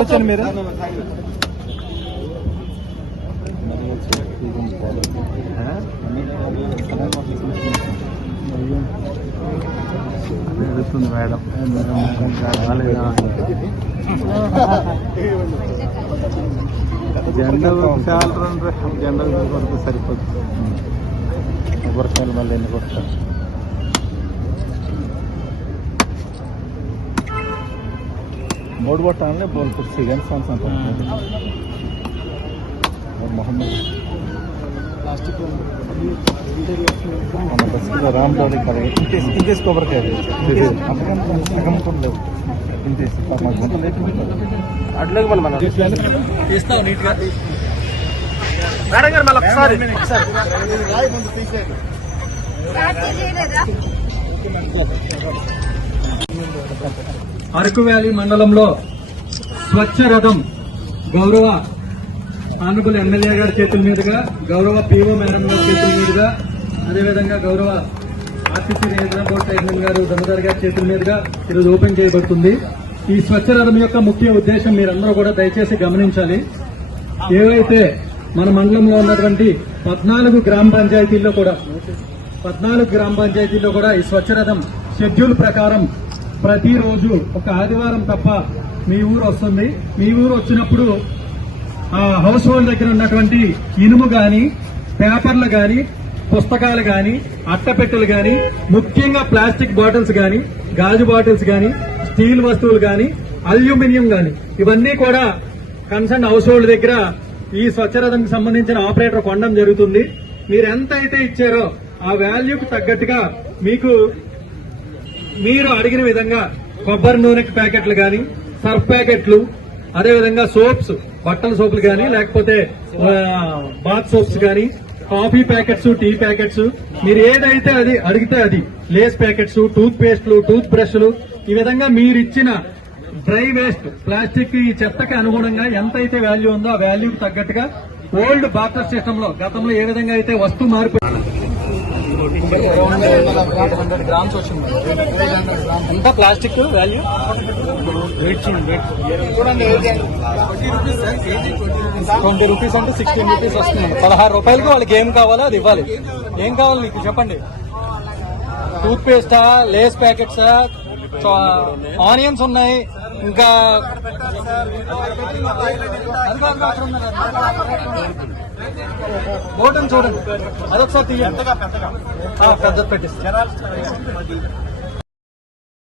వచ్చాను మీరు మేడం జెండా చాలా జెండా వరకు సరిపోతుంది కొబ్బరికాయలు మళ్ళీ ఎన్ని కొడతారు మూడు కొట్టాలని బోల్ కుర్సీ కానీ సంవత్సరం మొహమ్మద్ రామ్ డౌరీ కదా ఇంకేసి కొబ్బరికాయలు సగం కూడా లేవు ఇంకేసి అట్లకి మనం తీస్తాం నీట్గా మేడం గారు మళ్ళీ ఒకసారి అరకు వ్యాలీ మండలంలో స్వచ్ఛ రథం గౌరవ ఆనబుల్ ఎమ్మెల్యే గారి చేతుల మీదుగా గౌరవ పిఓ మేడం గారి చేతుల మీదుగా అదేవిధంగా గౌరవ ఆర్టీసీ నియంత్రణ బోర్డు చైర్మన్ గారు దమదార్ గారి చేతుల మీదుగా ఈరోజు ఓపెన్ చేయబడుతుంది. ఈ స్వచ్ఛ రథం యొక్క ముఖ్య ఉద్దేశం మీరందరూ కూడా దయచేసి గమనించాలి. ఏవైతే మన మండలంలో ఉన్నటువంటి 14 గ్రామ పంచాయతీల్లో కూడా ఈ స్వచ్ఛ రథం షెడ్యూల్ ప్రకారం ప్రతిరోజు ఒక ఆదివారం తప్ప మీ ఊరు వస్తుంది. మీ ఊరు వచ్చినప్పుడు ఆ హౌస్ హోల్డ్ దగ్గర ఉన్నటువంటి ఇనుము గాని, పేపర్లు గాని, పుస్తకాలు గాని, అట్టపెట్టెలు గాని, ముఖ్యంగా ప్లాస్టిక్ బాటిల్స్ గాని, గాజు బాటిల్స్ గాని, స్టీల్ వస్తువులు గాని, అల్యూమినియం గాని, ఇవన్నీ కూడా కన్సర్న్ హౌస్ హోల్డ్ దగ్గర ఈ స్వచ్ఛరథంకి సంబంధించిన ఆపరేటర్ కొనడం జరుగుతుంది. మీరు ఎంత అయితే ఇచ్చారో ఆ వాల్యూకి తగ్గట్టుగా మీరు అడిగిన విధంగా కొబ్బరి నూనె ప్యాకెట్లు గాని, సర్ఫ్ ప్యాకెట్లు, అదేవిధంగా సోప్స్, బట్టల సోపులు గాని, లేకపోతే బాత్ సోప్స్ గాని, కాఫీ ప్యాకెట్స్, టీ ప్యాకెట్స్, మీరు ఏదైతే అది అడిగితే అది, లేస్ ప్యాకెట్స్, టూత్ పేస్ట్లు, టూత్ బ్రష్లు, ఈ విధంగా మీరు ఇచ్చిన డ్రై వేస్ట్ ప్లాస్టిక్ ఈ చెత్తకి అనుగుణంగా ఎంతైతే వాల్యూ ఉందో ఆ వాల్యూకి తగ్గట్టుగా ఓల్డ్ బాక్టర్ సిస్టమ్ లో గతంలో ఏ విధంగా అయితే వస్తువు మారిపోయింది గ్రామ్స్ వచ్చింది ఎంత ప్లాస్టిక్ వాల్యూ 20 రూపీస్ అంటే 16 రూపీస్ వస్తుంది. 16 రూపాయలకి వాళ్ళకి ఏం కావాలో అది ఇవ్వాలి. ఏం కావాలి మీకు చెప్పండి. టూత్ పేస్టా, లేస్ ప్యాకెట్సా, ఆనియన్స్ ఉన్నాయి, ఇంకా బోటం చూడండి, అదొకసారి తీయండి, పెద్ద పెట్టిస్తాను.